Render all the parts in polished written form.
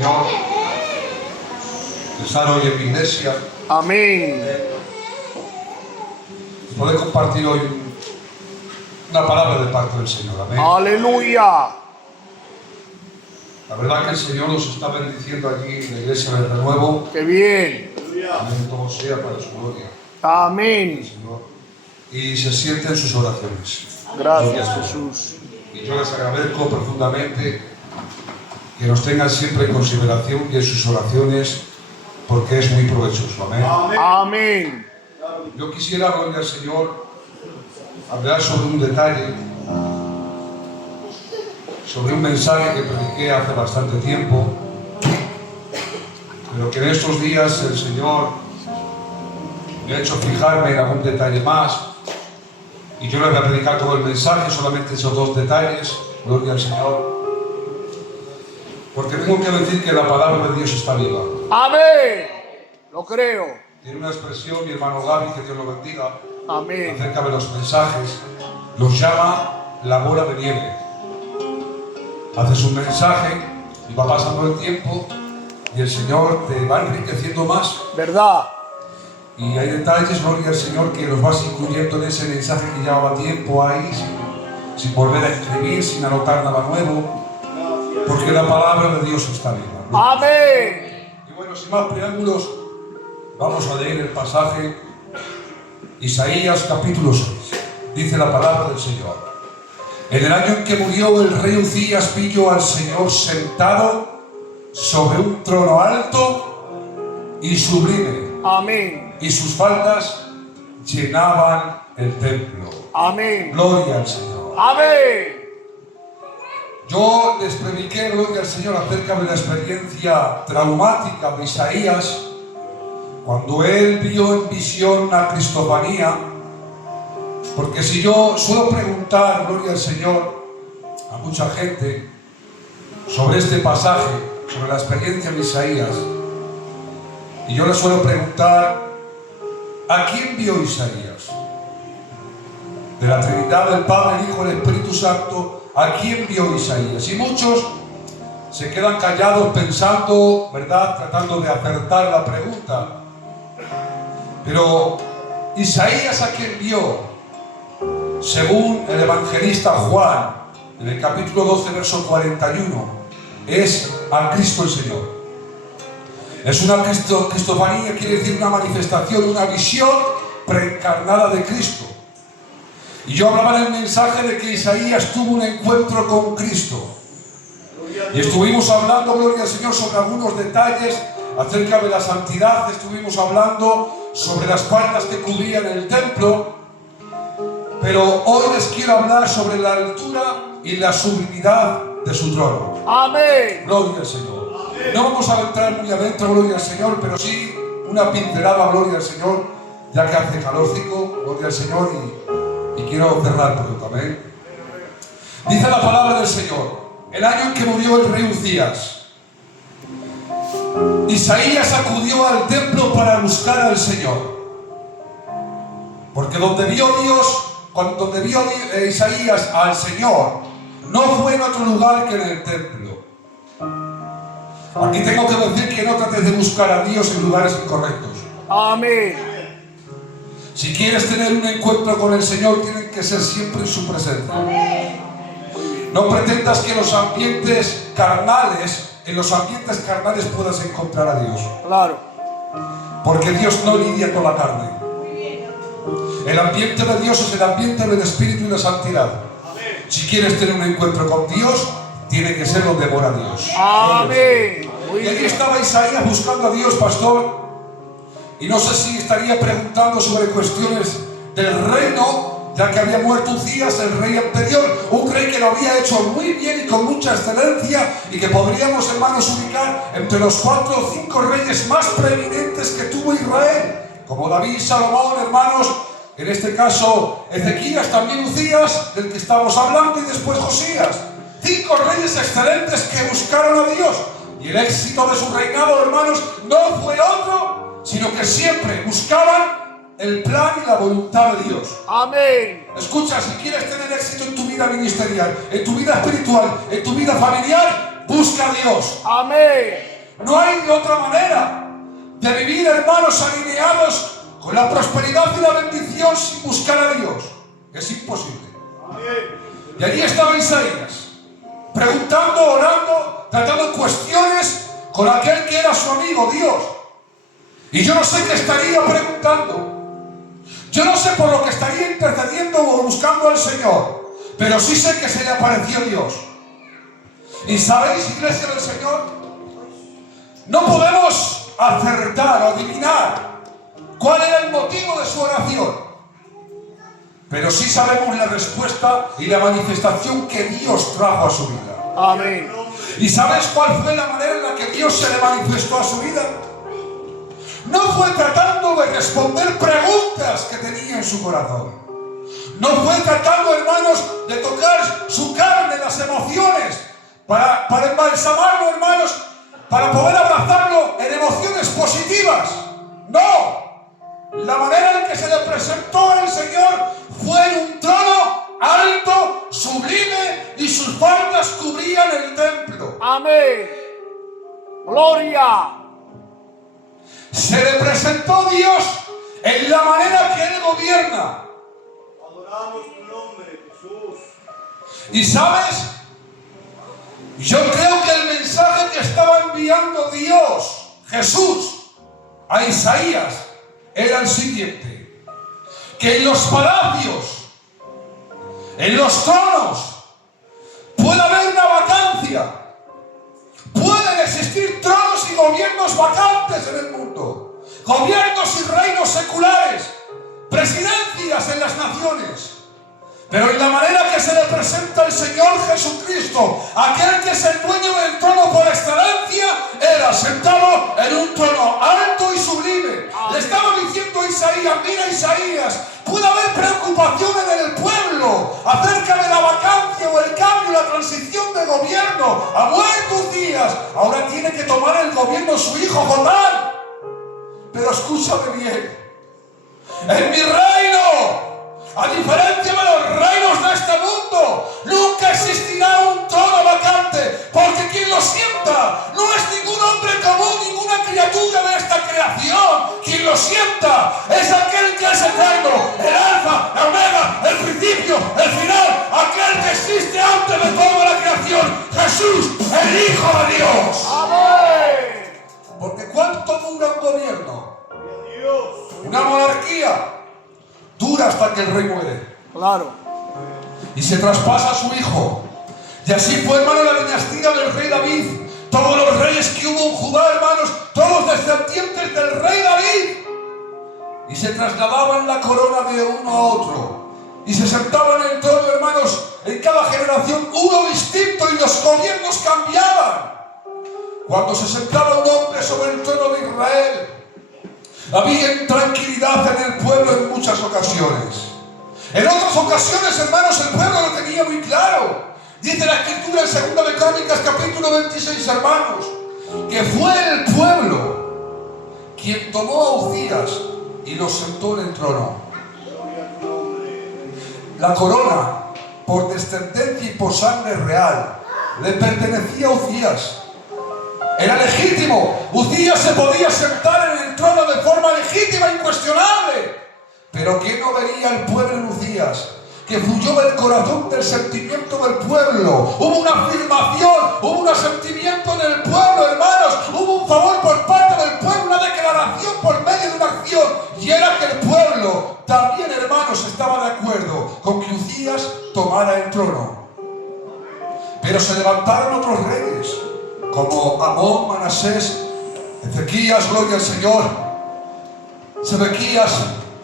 Señor, estar hoy en mi iglesia. Amén. Poder compartir hoy una palabra de parte del Señor. Amén. Aleluya. La verdad que el Señor nos está bendiciendo aquí en la iglesia del Renuevo. Qué bien. Amén, todo sea para su gloria. Amén. Señor. Y se sienten sus oraciones. Gracias, Jesús. Y yo les agradezco profundamente que nos tengan siempre en consideración y en sus oraciones, porque es muy provechoso. Amén. Amén. Yo quisiera, gloria al Señor, hablar sobre un detalle, sobre un mensaje que prediqué hace bastante tiempo, pero que en estos días el Señor me ha hecho fijarme en algún detalle más, y yo les voy a predicar todo el mensaje, solamente esos dos detalles, gloria al Señor, porque tengo que decir que la palabra de Dios está viva. Amén. Lo creo. Tiene una expresión, mi hermano Gaby, que Dios lo bendiga, Amén. acerca de los mensajes, los llama la bola de nieve. Haces un mensaje y va pasando el tiempo y el Señor te va enriqueciendo más. ¿Verdad? Y hay detalles, gloria al Señor, que los vas incluyendo en ese mensaje que llevaba tiempo ahí, sin volver a escribir, sin anotar nada nuevo, porque la palabra de Dios está viva. Amén. Y bueno, sin más preámbulos, vamos a leer el pasaje, Isaías capítulo 6. Dice la palabra del Señor: en el año en que murió el rey Uzías, vi yo al Señor sentado sobre un trono alto y sublime, Amén. y sus faldas llenaban el templo. Amén. Gloria al Señor. Amén. Yo les prediqué, gloria al Señor, acerca de la experiencia traumática de Isaías, cuando él vio en visión una cristofanía. Porque si yo suelo preguntar, gloria al Señor, a mucha gente sobre este pasaje, sobre la experiencia de Isaías, y yo le suelo preguntar, ¿a quién vio Isaías? De la Trinidad del Padre, el Hijo y el Espíritu Santo, ¿a quién vio Isaías? Y muchos se quedan callados pensando, ¿verdad?, tratando de acertar la pregunta. Pero Isaías, ¿a quién vio? Según el evangelista Juan, en el capítulo 12, verso 41, es a Cristo el Señor. Es una cristofanía, quiere decir una manifestación, una visión preencarnada de Cristo. Y yo hablaba en el mensaje de que Isaías tuvo un encuentro con Cristo. Y estuvimos hablando, gloria al Señor, sobre algunos detalles acerca de la santidad. Estuvimos hablando sobre las faldas que cubrían el templo. Pero hoy les quiero hablar sobre la altura y la sublimidad de su trono. Amén. Gloria al Señor. No vamos a entrar muy adentro, gloria al Señor, pero sí una pincelada, gloria al Señor, ya que hace calorcico, gloria al Señor, y quiero cerrar pronto. Amén. Dice la palabra del Señor: el año en que murió el rey Uzías, Isaías acudió al templo para buscar al Señor. Porque donde vio Isaías al Señor, no fue en otro lugar que en el templo. Aquí tengo que decir que no trates de buscar a Dios en lugares incorrectos. Amén. Si quieres tener un encuentro con el Señor, tienen que ser siempre en su presencia. No pretendas que en los ambientes carnales puedas encontrar a Dios. Claro. Porque Dios no lidia con la carne. El ambiente de Dios es el ambiente del Espíritu y la santidad. Si quieres tener un encuentro con Dios, tiene que ser donde mora Dios. Amén. Y aquí estaba Isaías buscando a Dios, pastor. Y no sé si estaría preguntando sobre cuestiones del reino, ya que había muerto Uzías, el rey anterior. Un rey que lo había hecho muy bien y con mucha excelencia, y que podríamos, hermanos, ubicar entre los 4 o 5 reyes más preeminentes que tuvo Israel. Como David, Salomón, hermanos. En este caso, Ezequías, también Uzías, del que estamos hablando, y después Josías. 5 reyes excelentes que buscaron a Dios. Y el éxito de su reinado, hermanos, no fue otro, sino que siempre buscaban el plan y la voluntad de Dios. Amén. Escucha, si quieres tener éxito en tu vida ministerial, en tu vida espiritual, en tu vida familiar, busca a Dios. Amén. No hay de otra manera de vivir, hermanos, alineados con la prosperidad y la bendición sin buscar a Dios. Es imposible. Y allí estaba Isaías, preguntando, orando, tratando cuestiones con aquel que era su amigo, Dios. Y yo no sé qué estaría preguntando. Yo no sé por lo que estaría intercediendo o buscando al Señor. Pero sí sé que se le apareció Dios. ¿Y sabéis, iglesia del Señor? No podemos acertar o adivinar cuál era el motivo de su oración. Pero sí sabemos la respuesta y la manifestación que Dios trajo a su vida. Amén. ¿Y sabes cuál fue la manera en la que Dios se le manifestó a su vida? No fue tratando de responder preguntas que tenía en su corazón. No fue tratando, hermanos, de tocar su carne, las emociones, para embalsamarlo, hermanos, para poder abrazarlo en emociones positivas. No. La manera en que se le presentó al Señor fue en un trono alto, sublime, y sus faldas cubrían el templo. Amén. Gloria. Se le presentó Dios en la manera que Él gobierna. Adoramos tu nombre, Jesús. Y sabes, yo creo que el mensaje que estaba enviando Dios, Jesús, a Isaías, era el siguiente: que en los palacios, en los tronos, puede haber una vacancia. Pueden existir tronos y gobiernos vacantes en el mundo, gobiernos y reinos seculares, presidencias en las naciones. Pero en la manera que se le presenta el Señor Jesucristo, aquel que es el dueño del trono por excelencia, era sentado en un trono alto y sublime. Le estaba diciendo a Isaías: mira, Isaías, puede haber preocupaciones en el pueblo acerca de la vacancia o el cambio, la transición de gobierno. Ha muerto Uzías, ahora tiene que tomar el gobierno su hijo Jotán. Pero escúchame bien, en mi reino, a diferencia de los reinos de este mundo, nunca existirá un trono vacante, porque quien lo sienta no es ningún hombre común, ninguna criatura de esta creación. Quien lo sienta es aquel que es eterno, el alfa, la omega, el principio, el final, aquel que existe antes de toda la creación, Jesús, el Hijo de Dios. Amén. Porque ¿cuánto dura un gobierno? Dios. Una monarquía dura hasta que el rey muere Claro. y se traspasa a su hijo. Y así fue, hermano, la dinastía del rey David. Todos los reyes que hubo en Judá, hermanos, todos descendientes del rey David, y se trasladaban la corona de uno a otro y se sentaban en el trono, hermanos, en cada generación uno distinto, y los gobiernos cambiaban. Cuando se sentaba un hombre sobre el trono de Israel, había intranquilidad en el pueblo en muchas ocasiones. En otras ocasiones, hermanos, el pueblo lo tenía muy claro. Dice la Escritura en 2 de Crónicas, capítulo 26, hermanos, que fue el pueblo quien tomó a Uzías y lo sentó en el trono. La corona, por descendencia y por sangre real, le pertenecía a Uzías. Era legítimo. Uzías se podía sentar en el trono de forma legítima, incuestionable. Pero ¿qué no vería el pueblo en Uzías? Que fluyó del corazón del sentimiento del pueblo. Hubo una afirmación, hubo un asentimiento en el pueblo, hermanos. Hubo un favor por parte del pueblo, una declaración por medio de una acción. Y era que el pueblo también, hermanos, estaba de acuerdo con que Uzías tomara el trono. Pero se levantaron otros reyes, como Amón, Manasés, Ezequías, gloria al Señor, Sedequías,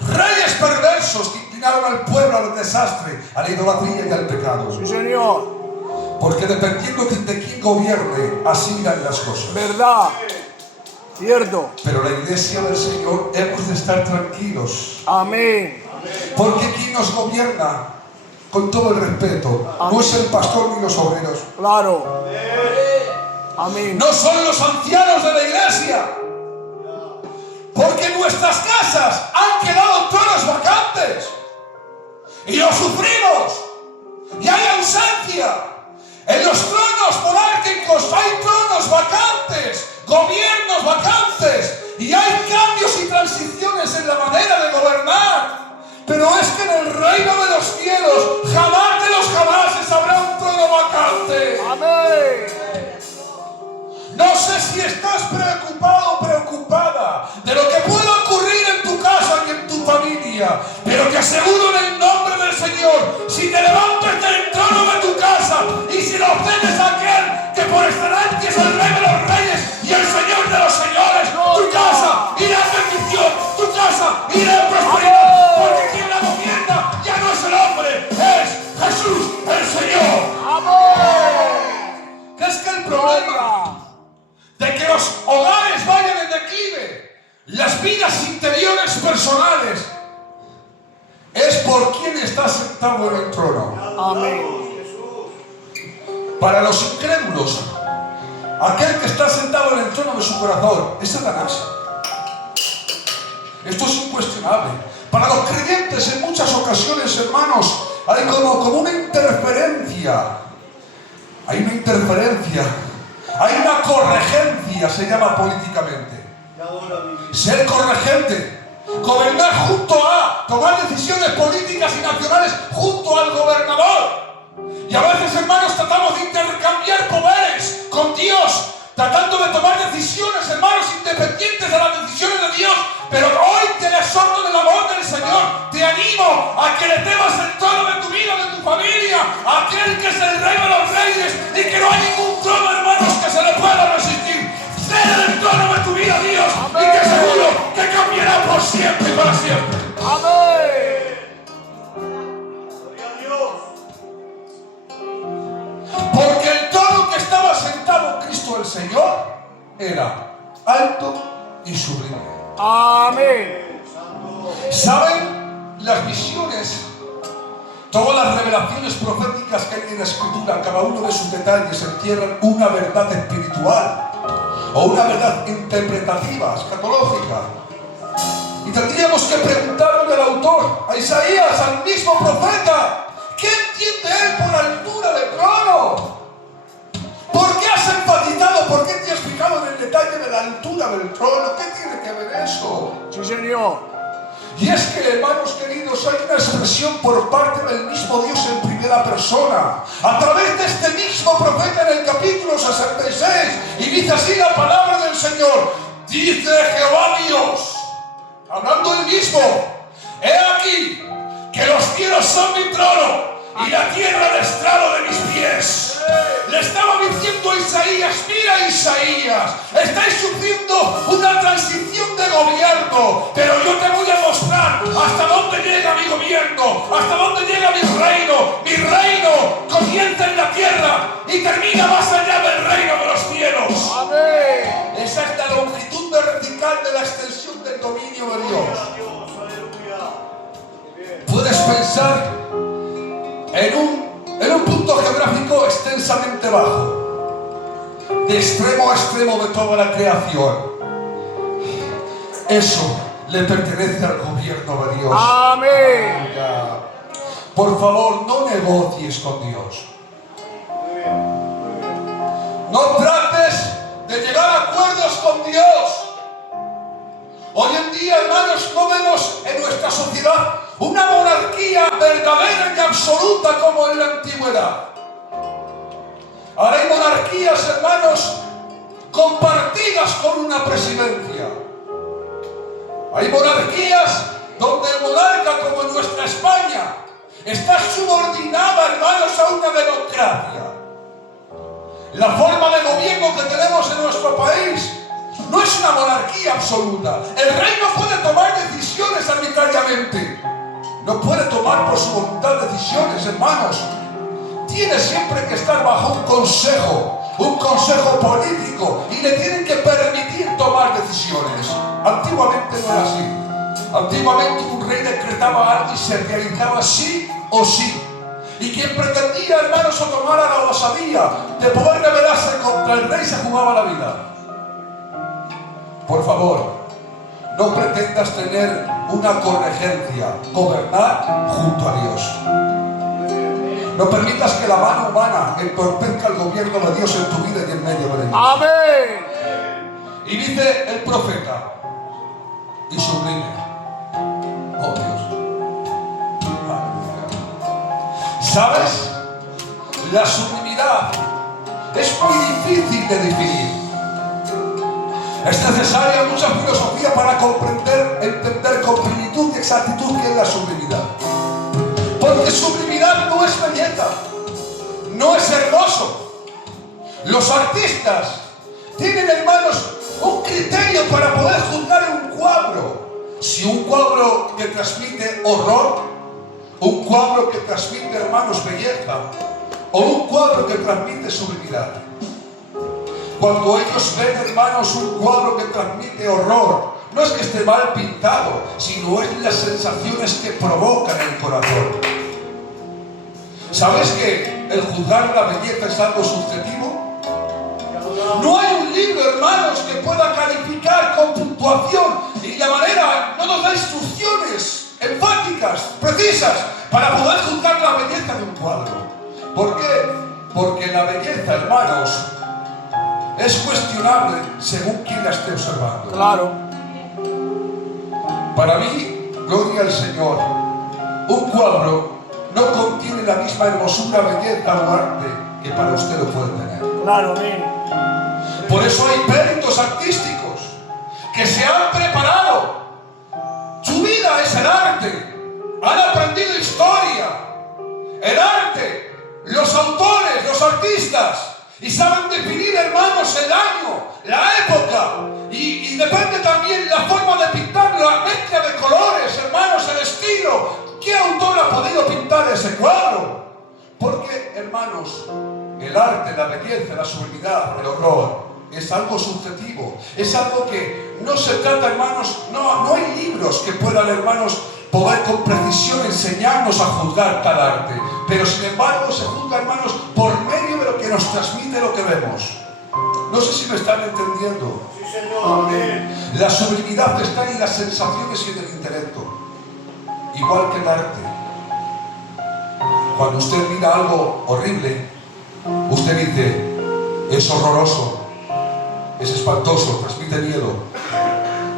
reyes perversos que inclinaron al pueblo al desastre, a la idolatría y al pecado. Sí, Señor. Porque dependiendo de quién gobierne, así irán las cosas. Verdad. Cierto. Pero la iglesia del Señor hemos de estar tranquilos, Amén. porque quien nos gobierna, con todo el respeto, no es el pastor ni los obreros. Claro. Amén. No son los ancianos de la iglesia, porque en nuestras casas han quedado tronos vacantes y lo sufrimos y hay ausencia. En los tronos monárquicos hay tronos vacantes, gobiernos vacantes, y hay cambios y transiciones en la manera de gobernar. Pero es que en el reino de los cielos, jamás de los jamases habrá un trono vacante. Amén. No sé si estás preocupado o preocupada de lo que pueda ocurrir en tu casa y en tu familia, pero te aseguro en el nombre del Señor, si te levantas del trono de tu casa y si lo ofendes a aquel que por excelencia es el Rey de los Reyes y el Señor de los Señores, tu casa irá en bendición, tu casa irá en prosperidad, porque quien la gobierna ya no es el hombre, es Jesús el Señor. Amén. ¿Qué es que el problema de que los hogares vayan en declive, las vidas interiores personales, es por quien está sentado en el trono? Amén. Para los incrédulos, aquel que está sentado en el trono de su corazón es Satanás. Esto es incuestionable. Para los creyentes, en muchas ocasiones, hermanos, hay como una interferencia. Hay una interferencia. Hay una corregencia, se llama políticamente. Ser corregente, gobernar junto a, tomar decisiones políticas y nacionales junto al gobernador. Y a veces, hermanos, tratamos de intercambiar poderes con Dios, tratando de tomar decisiones, hermanos, independientes de las decisiones de Dios. Pero hoy te exhorto del amor del Señor, te animo a que le temas el trono de tu vida, de tu familia, a aquel que es el Rey de los Reyes, y que no hay ningún trono, hermanos, que se le pueda resistir. Cede el trono de tu vida, Dios, y te aseguro que cambiará por siempre y para siempre. Amén. Gloria a Dios. Porque el trono que estaba sentado Cristo el Señor era alto y sublime. Amén. ¿Saben? Las visiones, todas las revelaciones proféticas que hay en la Escritura, cada uno de sus detalles encierran una verdad espiritual o una verdad interpretativa, escatológica. Y tendríamos que preguntarle al autor, a Isaías, al mismo profeta, ¿qué entiende él por altura de trono? ¿Por qué has enfatizado, por qué te has fijado en el detalle de la altura del trono? ¿Qué tiene que ver eso? Sí, Señor. Y es que, hermanos queridos, hay una expresión por parte del mismo Dios en primera persona, a través de este mismo profeta en el capítulo 66, y dice así la palabra del Señor: dice Jehová Dios, hablando él mismo, he aquí que los cielos son mi trono y la tierra el estrado de mis pies. Le estaba diciendo a Isaías, mira Isaías, estáis sufriendo una transición de gobierno, pero yo te voy a mostrar hasta dónde llega mi gobierno, hasta dónde llega mi reino. Mi reino comienza en la tierra y termina más allá del reino de los cielos. Amén. Esa es la longitud vertical de la extensión del dominio de Dios. Puedes pensar en un punto geográfico extensamente bajo, de extremo a extremo de toda la creación. Eso le pertenece al gobierno de Dios. Amén. Por favor, no negocies con Dios. No trates de llegar a acuerdos con Dios. Hoy en día, hermanos, no vemos en nuestra sociedad una monarquía verdadera y absoluta como en la antigüedad. Ahora hay monarquías, hermanos, compartidas con una presidencia. Hay monarquías donde el monarca, como en nuestra España, está subordinada, hermanos, a una democracia. La forma de gobierno que tenemos en nuestro país no es una monarquía absoluta. El rey no puede tomar decisiones arbitrariamente. No puede tomar por su voluntad decisiones, hermanos. Tiene siempre que estar bajo un consejo político, y le tienen que permitir tomar decisiones. Antiguamente no era así. Antiguamente un rey decretaba algo y se realizaba sí o sí. Y quien pretendía, hermanos, o tomara la osadía de poder rebelarse contra el rey, se jugaba la vida. Por favor, no pretendas tener una corregencia, gobernar junto a Dios. No permitas que la mano humana entorpezca el gobierno de Dios en tu vida y en medio de ella. Amén. Y dice el profeta, y sublime. Oh Dios. ¿Sabes? La sublimidad es muy difícil de definir. Es necesaria mucha filosofía para comprender, entender con plenitud y exactitud qué es la sublimidad. Porque sublimidad no es belleza, no es hermoso. Los artistas tienen, hermanos, un criterio para poder juzgar un cuadro. Si un cuadro que transmite horror, un cuadro que transmite, hermanos, belleza, o un cuadro que transmite sublimidad. Cuando ellos ven, hermanos, un cuadro que transmite horror, no es que esté mal pintado, sino es las sensaciones que provocan en el corazón. ¿Sabes que el juzgar la belleza es algo subjetivo? No hay un libro, hermanos, que pueda calificar con puntuación y la manera no nos da instrucciones enfáticas, precisas, para poder juzgar la belleza de un cuadro. ¿Por qué? Porque la belleza, hermanos, es cuestionable según quien la esté observando. Claro. Para mí, gloria al Señor, un cuadro no contiene la misma hermosura, belleza o arte que para usted lo puede tener. Claro, amén. Por eso hay peritos artísticos que se han preparado. Su vida es el arte. Han aprendido historia, el arte, los autores, los artistas. Y saben definir, hermanos, el año, la época. Y depende también la forma de pintar, la mezcla de colores, hermanos, el estilo. ¿Qué autor ha podido pintar ese cuadro? Porque, hermanos, el arte, la belleza, la sublimidad, el horror, es algo subjetivo. Es algo que no se trata, hermanos, no hay libros que puedan, hermanos, poder con precisión enseñarnos a juzgar tal arte. Pero sin embargo se juzga, hermanos, por medio de lo que nos transmite lo que vemos. No sé si me están entendiendo. Sí, Señor. Amén. La sublimidad está en las sensaciones y en el intelecto. Igual que el arte. Cuando usted mira algo horrible, usted dice, es horroroso, es espantoso, transmite miedo.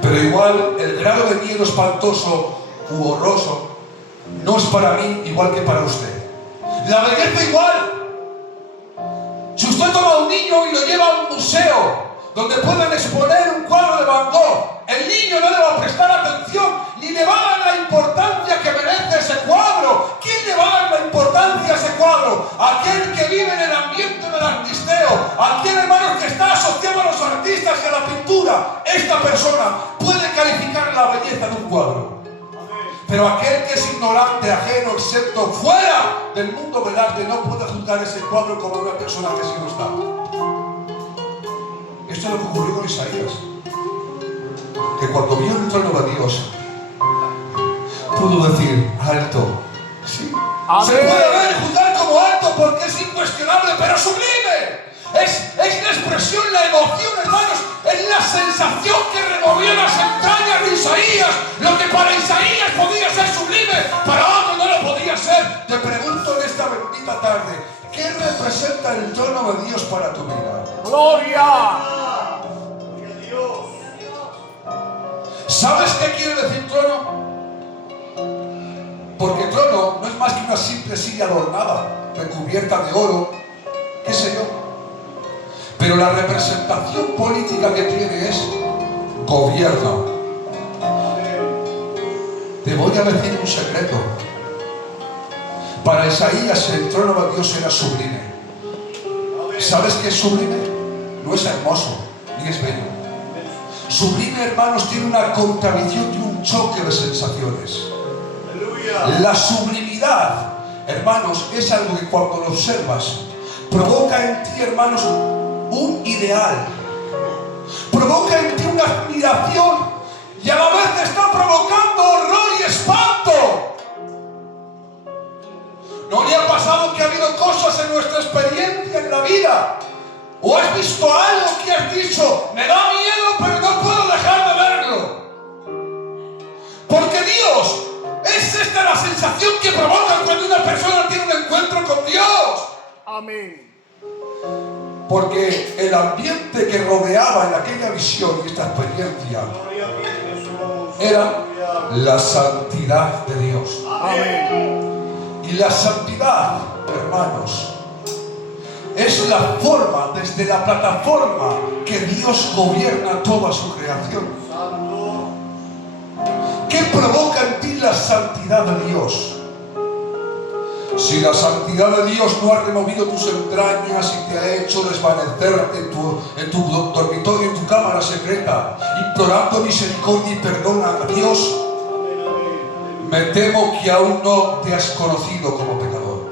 Pero igual el grado de miedo espantoso u horroroso no es para mí igual que para usted. La belleza igual. Si usted toma a un niño y lo lleva a un museo donde pueden exponer un cuadro de Van Gogh, el niño no le va a prestar atención ni le va a dar la importancia que merece ese cuadro. ¿Quién le va a dar la importancia a ese cuadro? Aquel que vive en el ambiente del artisteo, aquel, hermano, que está asociado a los artistas y a la pintura. Esta persona puede calificar la belleza de un cuadro. Pero aquel que es ignorante, ajeno, excepto, fuera del mundo del arte, no puede juzgar ese cuadro como una persona que sí no está. Esto es lo que ocurrió con Isaías. Que cuando vio el trono de Dios, pudo decir, alto. Sí. Amén. Se puede ver y juzgar como alto porque es incuestionable, pero sublime. Es la expresión, la emoción, hermanos, es la sensación que removió las entrañas de Isaías. Lo que para Isaías podía ser sublime, para otro no lo podía ser. Te pregunto en esta bendita tarde, ¿qué representa el trono de Dios para tu vida? Gloria. Gloria a Dios. ¿Sabes qué quiere decir trono? Porque trono no es más que una simple silla adornada, recubierta de oro, qué sé yo. Pero la representación política que tiene es gobierno. Te voy a decir un secreto. Para Isaías el trono de Dios era sublime. ¿Sabes qué es sublime? No es hermoso, ni es bello. Sublime, hermanos, tiene una contradicción y un choque de sensaciones. Aleluya. La sublimidad, hermanos, es algo que cuando lo observas provoca en ti, hermanos, un ideal, provoca en ti una admiración y a la vez te está provocando horror y espanto. ¿No le ha pasado que ha habido cosas en nuestra experiencia en la vida? ¿O has visto algo que has dicho, me da miedo pero no puedo dejar de verlo? Porque Dios, es esta la sensación que provoca cuando una persona tiene un encuentro con Dios. Amén. Porque el ambiente que rodeaba en aquella visión y esta experiencia Gloria a ti, Jesús. era la santidad de Dios. Amén. Y la santidad, hermanos, es la forma, desde la plataforma que Dios gobierna toda su creación. Santo. ¿Qué provoca en ti la santidad de Dios? Si la santidad de Dios no ha removido tus entrañas y te ha hecho desvanecerte en tu dormitorio, en tu cámara secreta, implorando misericordia y perdón a Dios, Amén, amén. me temo que aún no te has conocido como pecador.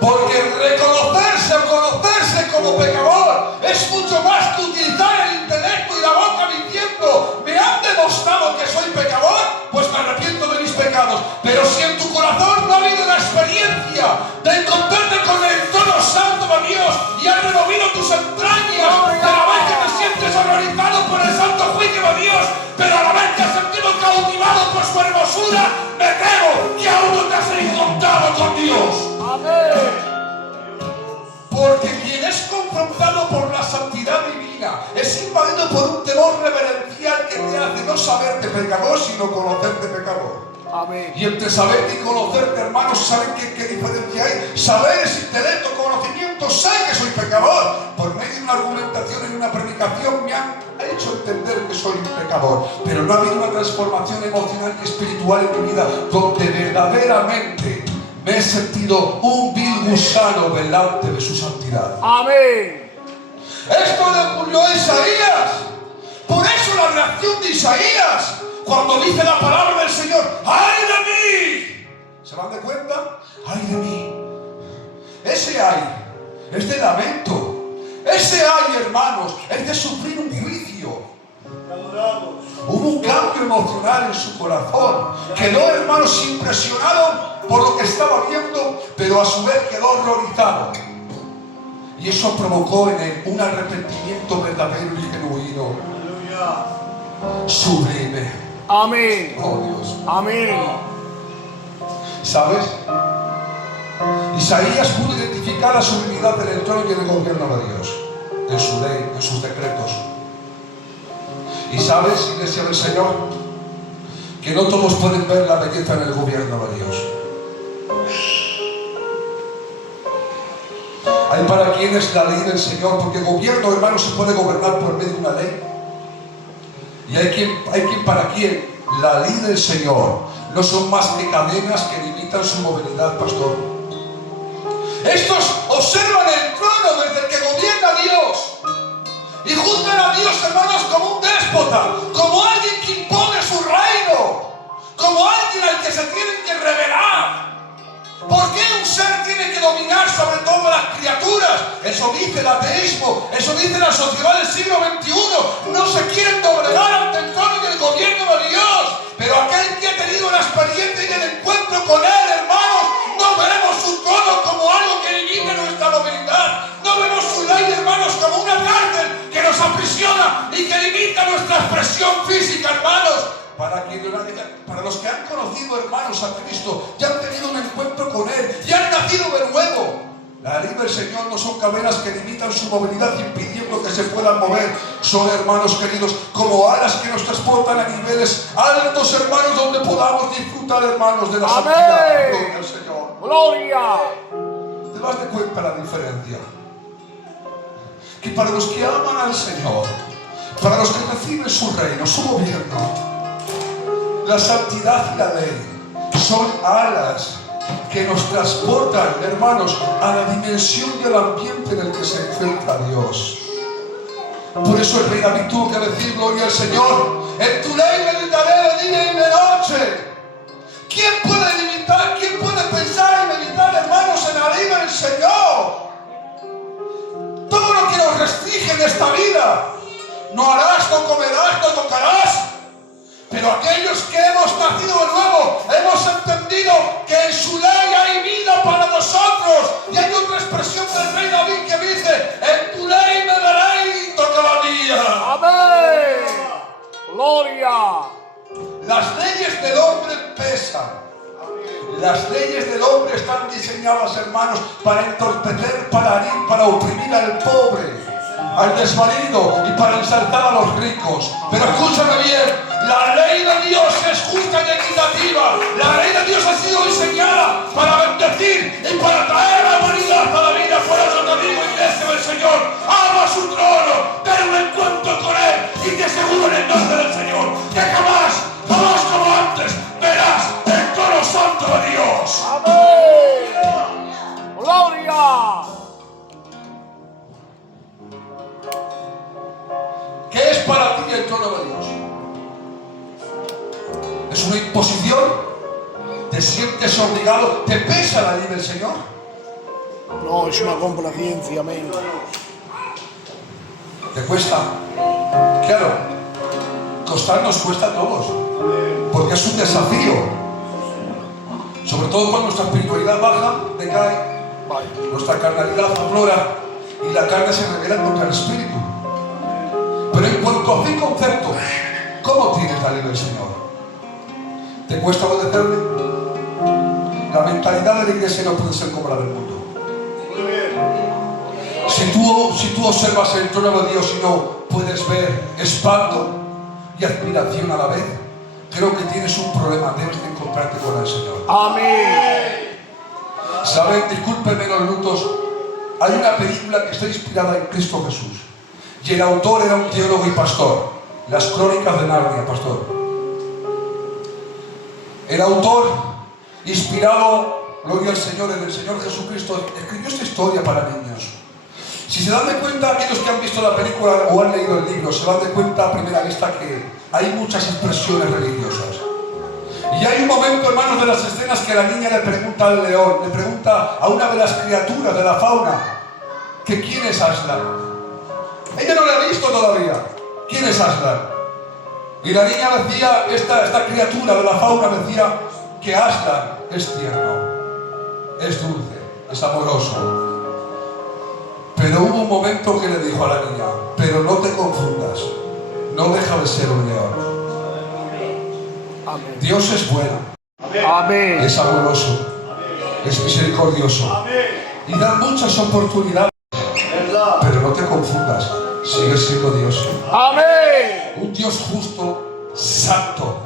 Porque reconocerse o conocerse como pecador es mucho más que utilizar el intelecto y la boca diciendo: me han demostrado que soy pecador, pues me arrepiento de mis pecados. Pero si en tu corazón no ha habido la experiencia de encontrarte con el trono santo de Dios y ha removido tus entrañas, de la vez que te sientes horrorizado por el santo juicio de Dios, pero a la vez te has sentido cautivado por su hermosura, me temo que aún no te has encontrado con Dios. Amén. Porque quien es confrontado por la santidad divina es invadido por un temor reverencial que te hace no saberte pecador, sino conocerte pecador. Amén. Y entre saberte y conocerte, hermanos, ¿saben qué diferencia hay? Saber es intelecto, conocimiento, sé que soy pecador. Por medio de una argumentación en una predicación me han hecho entender que soy un pecador. Pero no ha habido una transformación emocional y espiritual en mi vida donde verdaderamente me he sentido un vil gusano delante de su santidad. Amén. Esto le ocurrió a Isaías. Por eso la reacción de Isaías cuando dice la palabra del Señor: ¡ay de mí! ¿Se van de cuenta? ¡Ay de mí! Ese ay es de lamento. Ese ay, hermanos, es de sufrir un juicio. Te adoramos. Hubo un cambio emocional en su corazón. Quedó, hermanos, impresionado por lo que estaba viendo, pero a su vez quedó horrorizado. Y eso provocó en él un arrepentimiento verdadero y genuino, Aleluya. sublime. Amén. Oh Dios. Amén. ¿Sabes? Isaías pudo identificar la sublimidad del trono y el gobierno de Dios en su ley, en sus decretos. Y sabes, iglesia del Señor, que no todos pueden ver la belleza en el gobierno de Dios. Hay para quienes la ley del Señor, porque el gobierno, hermano, se puede gobernar por medio de una ley. Y hay quien para quien la ley del Señor no son más que cadenas que limitan su movilidad, pastor. Estos observan el trono desde el que gobierna Dios y juzgan a Dios, hermanos, como un déspota, como alguien que impone su reino, como alguien al que se tienen que revelar. ¿Por qué un ser tiene que dominar sobre todas las criaturas? Eso dice el ateísmo, eso dice la sociedad del siglo XXI. No se quieren doblegar ante el trono y el gobierno de Dios. Pero aquel que ha tenido la experiencia y el encuentro con Él, hermanos, no vemos su trono como algo que limite nuestra movilidad. No vemos su ley, hermanos, como una cárcel que nos aprisiona y que limita nuestra expresión física, hermanos. Para los que han conocido, hermanos, a Cristo y han tenido un encuentro con Él y han nacido de nuevo, la ley del Señor no son cadenas que limitan su movilidad impidiendo que se puedan mover. Son, hermanos queridos, como alas que nos transportan a niveles altos, hermanos, donde podamos disfrutar, hermanos, de la santidad. Gloria al Señor. Gloria. ¿Te das de cuenta la diferencia? Que para los que aman al Señor, para los que reciben su reino, su gobierno, la santidad y la ley son alas que nos transportan, hermanos, a la dimensión y al ambiente en el que se encuentra Dios. Por eso el rey David tuvo que decir: gloria al Señor, en tu ley meditaré de día y de noche. ¿Quién puede pensar y meditar, hermanos, en la ley del Señor? Todo lo que nos restringe en esta vida: no harás, no comerás, no tocarás. Pero aquellos que hemos nacido de nuevo, hemos entendido que en su ley hay vida para nosotros. Y hay otra expresión del rey David que dice: en tu ley me deleito cada día. Amén. Gloria. Las leyes del hombre pesan. Las leyes del hombre están diseñadas, hermanos, para entorpecer, para herir, para oprimir al pobre, al desvalido y para ensalzar a los ricos. Pero escúchame bien, la ley de Dios es justa y equitativa. La ley de Dios ha sido diseñada para bendecir y para traer a la humanidad a la vida. Por eso te digo, iglesia del Señor, ama su trono, ten un encuentro con Él y te aseguro en el nombre del Señor que jamás como antes verás el trono santo de Dios. Amén. Gloria. ¿Qué es para ti el trono de Dios? ¿Es una imposición? ¿Te sientes obligado? ¿Te pesa la ley del Señor? No, es una complacencia, amén. ¿Te cuesta? Claro, costar nos cuesta a todos, porque es un desafío. Sobre todo cuando nuestra espiritualidad baja, decae, Vaya. nuestra carnalidad aflora y la carne se revela contra el espíritu. Pero en cuanto a fin concepto, ¿cómo tienes la ley del Señor? ¿Te cuesta obedecerle? La mentalidad de la iglesia no puede ser como la del mundo. Muy bien. Si tú observas el trono de Dios y no puedes ver espanto y admiración a la vez, creo que tienes un problema, debes de encontrarte con el Señor. Amén. ¿Saben? Discúlpenme los lutos. Hay una película que está inspirada en Cristo Jesús. Y el autor era un teólogo y pastor. Las Crónicas de Narnia, pastor. El autor, inspirado, gloria al Señor, en el Señor Jesucristo, escribió esta historia para niños. Si se dan de cuenta, aquellos que han visto la película o han leído el libro, se dan de cuenta a primera vista que hay muchas expresiones religiosas. Y hay un momento, hermanos, de las escenas que la niña le pregunta al león, le pregunta a una de las criaturas de la fauna, que quién es Aslan. Ella no lo ha visto todavía. ¿Quién es Aslan? Y la niña decía, esta criatura de la fauna decía que Aslan es tierno, es dulce, es amoroso. Pero hubo un momento que le dijo a la niña, pero no te confundas, no deja de ser un león. Amén. Dios es bueno, Amén. es amoroso, es misericordioso Amén. y da muchas oportunidades. Verdad. Pero no te confundas, sigue siendo Dios. Amén. Un Dios justo, santo,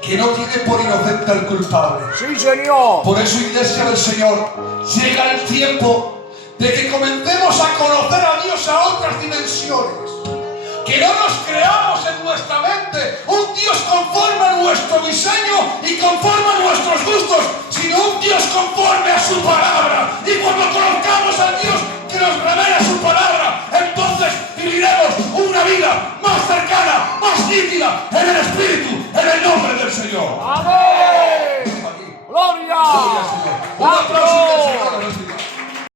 que no tiene por inocente al culpable. Sí, Señor. Por eso, iglesia del Señor, llega el tiempo de que comencemos a conocer a Dios a otras dimensiones. Que no nos creamos en nuestra mente un Dios conforme a nuestro diseño y conforme a nuestros gustos, sino un Dios conforme a su palabra. Y cuando conozcamos al Dios que nos revela su palabra, entonces viviremos una vida más cercana, más nítida en el Espíritu, en el nombre del Señor. Amén. Aquí. Gloria. Gloria al Señor. Un aplauso.